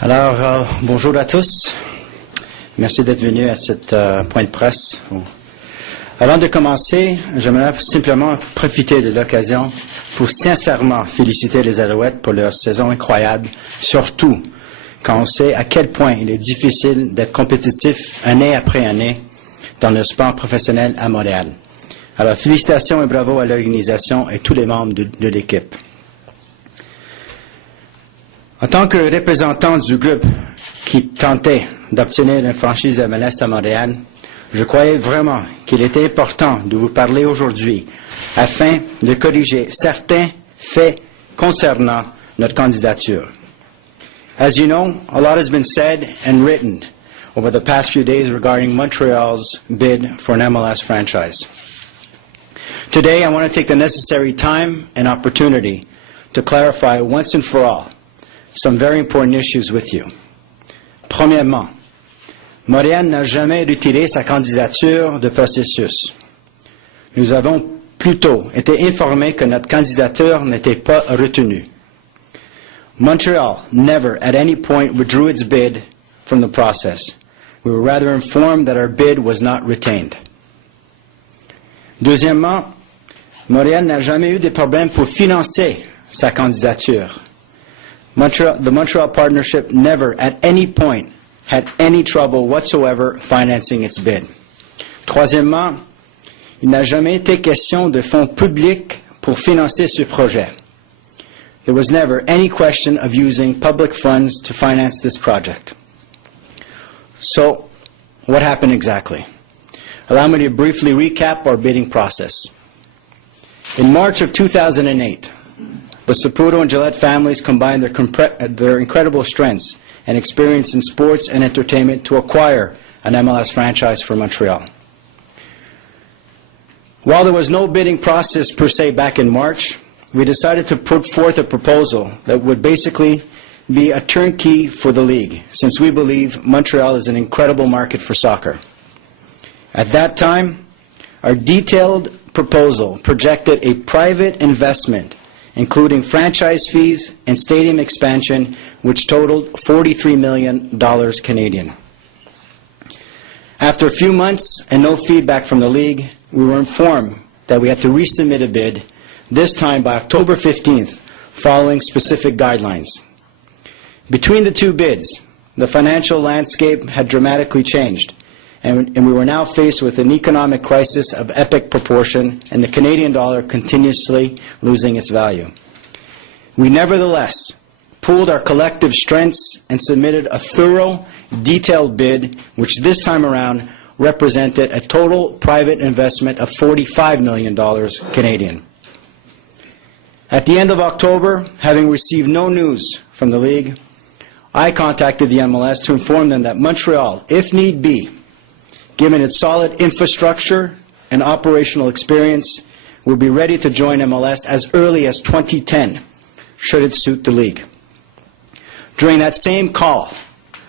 Alors, bonjour à tous. Merci d'être venus à cette point de presse. Avant de commencer, j'aimerais simplement profiter de l'occasion pour sincèrement féliciter les Alouettes pour leur saison incroyable, surtout quand on sait à quel point il est difficile d'être compétitif année après année dans le sport professionnel à Montréal. Alors, félicitations et bravo à l'organisation et tous les membres de l'équipe. En tant que représentant du groupe qui tentait d'obtenir une franchise MLS à Montréal, je croyais vraiment qu'il était important de vous parler aujourd'hui afin de corriger certains faits concernant notre candidature. As you know, a lot has been said and written over the past few days regarding Montreal's bid for an MLS franchise. Today, I want to take the necessary time and opportunity to clarify once and for all some very important issues with you. Premièrement, Montréal n'a jamais retiré sa candidature de processus. Nous avons plutôt été informés que notre candidature n'était pas retenue. Montreal never at any point withdrew its bid from the process. We were rather informed that our bid was not retained. Deuxièmement, Montréal n'a jamais eu de problème pour financer sa candidature. The Montreal partnership never at any point had any trouble whatsoever financing its bid. Troisièmement, il n'a jamais été question de fonds publics pour financer ce projet. There was never any question of using public funds to finance this project. So, what happened exactly? Allow me to briefly recap our bidding process. In March of 2008, the Saputo and Gillette families combined their incredible strengths and experience in sports and entertainment to acquire an MLS franchise for Montreal. While there was no bidding process per se back in March, we decided to put forth a proposal that would basically be a turnkey for the league, since we believe Montreal is an incredible market for soccer. At that time, our detailed proposal projected a private investment including franchise fees and stadium expansion, which totaled $43 million Canadian. After a few months and no feedback from the league, we were informed that we had to resubmit a bid, this time by October 15th, following specific guidelines. Between the two bids, the financial landscape had dramatically changed, and we were now faced with an economic crisis of epic proportion and the Canadian dollar continuously losing its value. We nevertheless pooled our collective strengths and submitted a thorough, detailed bid, which this time around represented a total private investment of $45 million Canadian. At the end of October, having received no news from the league, I contacted the MLS to inform them that Montreal, if need be, given its solid infrastructure and operational experience, will be ready to join MLS as early as 2010, should it suit the league. During that same call,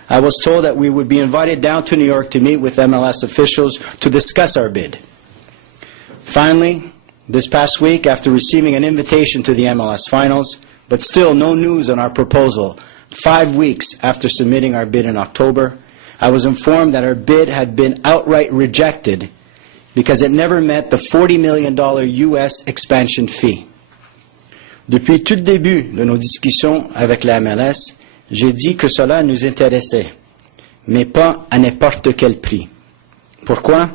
I was told that we would be invited down to New York to meet with MLS officials to discuss our bid. Finally, this past week, after receiving an invitation to the MLS finals, but still no news on our proposal, 5 weeks after submitting our bid in October, I was informed that our bid had been outright rejected because it never met the $40 million US expansion fee. Depuis tout le début de nos discussions avec la MLS, j'ai dit que cela nous intéressait, mais pas à n'importe quel prix. Pourquoi?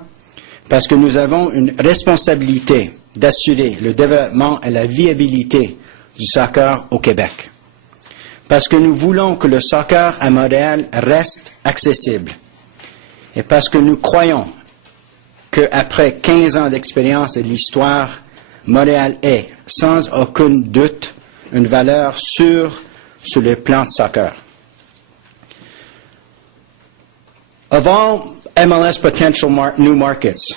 Parce que nous avons une responsabilité d'assurer le développement et la viabilité du soccer au Québec. Parce que nous voulons que le soccer à Montréal reste accessible. Et parce que nous croyons qu'après 15 ans d'expérience et de l'histoire, Montréal est, sans aucun doute, une valeur sûre sur le plan de soccer. Of all MLS potential new markets,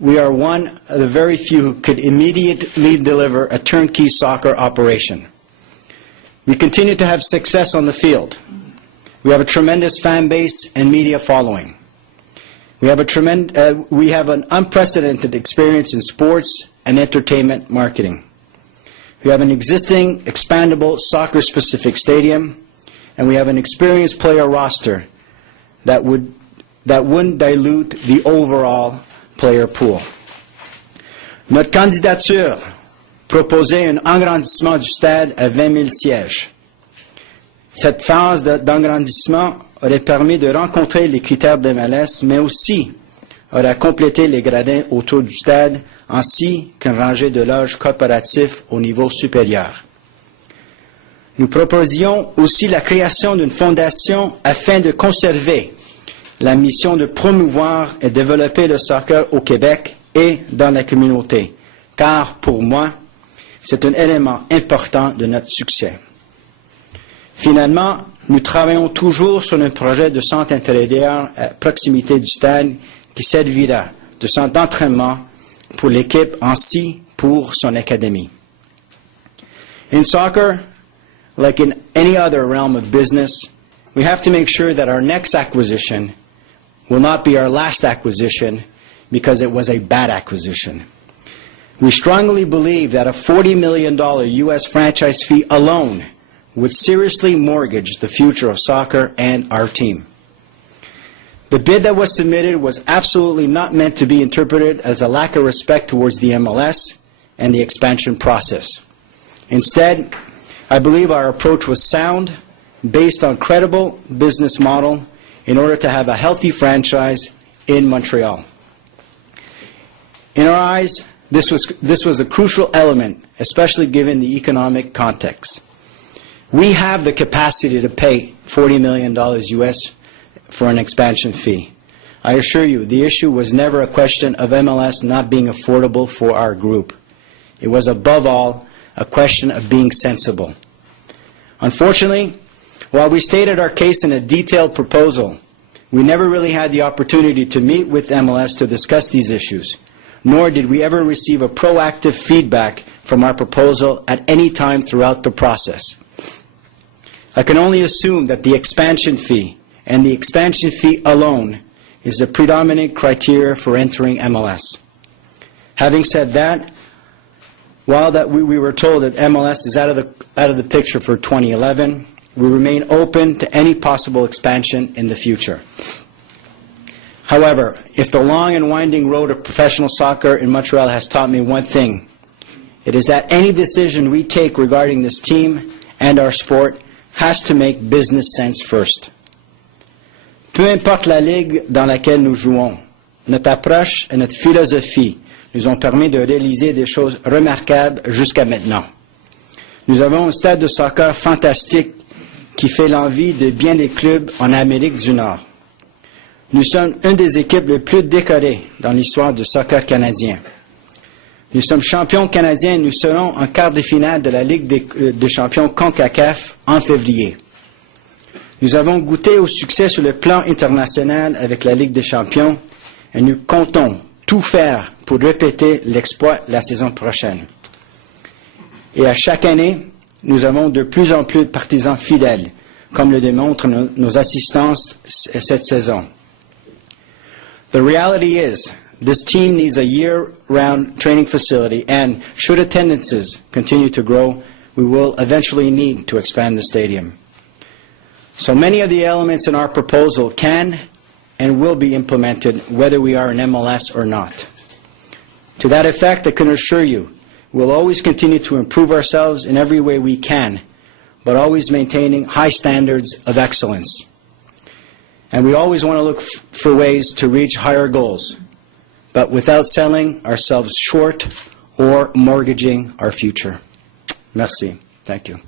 we are one of the very few who could immediately deliver a turnkey soccer operation. We continue to have success on the field. We have a tremendous fan base and media following. We have an unprecedented experience in sports and entertainment marketing. We have an existing expandable soccer-specific stadium, and we have an experienced player roster that wouldn't dilute the overall player pool. Notre candidature proposait un agrandissement du stade à 20 000 sièges. Cette phase d'agrandissement aurait permis de rencontrer les critères de MLS, mais aussi aurait complété les gradins autour du stade, ainsi qu'une rangée de loges coopératifs au niveau supérieur. Nous proposions aussi la création d'une fondation afin de conserver la mission de promouvoir et développer le soccer au Québec et dans la communauté, car pour moi, c'est un élément important de notre succès. Finalement, nous travaillons toujours sur un projet de centre intérieur à proximité du stade qui servira de centre d'entraînement pour l'équipe ainsi pour son académie. In soccer, like in any other realm of business, we have to make sure that our next acquisition will not be our last acquisition because it was a bad acquisition. We strongly believe that a $40 million U.S. franchise fee alone would seriously mortgage the future of soccer and our team. The bid that was submitted was absolutely not meant to be interpreted as a lack of respect towards the MLS and the expansion process. Instead, I believe our approach was sound, based on credible business model in order to have a healthy franchise in Montreal. In our eyes, this was a crucial element, especially given the economic context. We have the capacity to pay $40 million U.S. for an expansion fee. I assure you, the issue was never a question of MLS not being affordable for our group. It was above all a question of being sensible. Unfortunately, while we stated our case in a detailed proposal, we never really had the opportunity to meet with MLS to discuss these issues, nor did we ever receive a proactive feedback from our proposal at any time throughout the process. I can only assume that the expansion fee, and the expansion fee alone, is the predominant criteria for entering MLS. Having said that, while we were told that MLS is out of the picture for 2011, we remain open to any possible expansion in the future. However, if the long and winding road of professional soccer in Montreal has taught me one thing, it is that any decision we take regarding this team and our sport has to make business sense first. Peu importe la ligue dans laquelle nous jouons, notre approche et notre philosophie nous ont permis de réaliser des choses remarquables jusqu'à maintenant. Nous avons un stade de soccer fantastique qui fait l'envie de bien des clubs en Amérique du Nord. Nous sommes une des équipes les plus décorées dans l'histoire du soccer canadien. Nous sommes champions canadiens et nous serons en quart de finale de la Ligue des champions CONCACAF en février. Nous avons goûté au succès sur le plan international avec la Ligue des champions et nous comptons tout faire pour répéter l'exploit la saison prochaine. Et à chaque année, nous avons de plus en plus de partisans fidèles, comme le démontrent nos assistances cette saison. The reality is, this team needs a year-round training facility, and should attendances continue to grow, we will eventually need to expand the stadium. So many of the elements in our proposal can and will be implemented whether we are in MLS or not. To that effect, I can assure you, we'll always continue to improve ourselves in every way we can, but always maintaining high standards of excellence. And we always want to look for ways to reach higher goals, but without selling ourselves short or mortgaging our future. Merci. Thank you.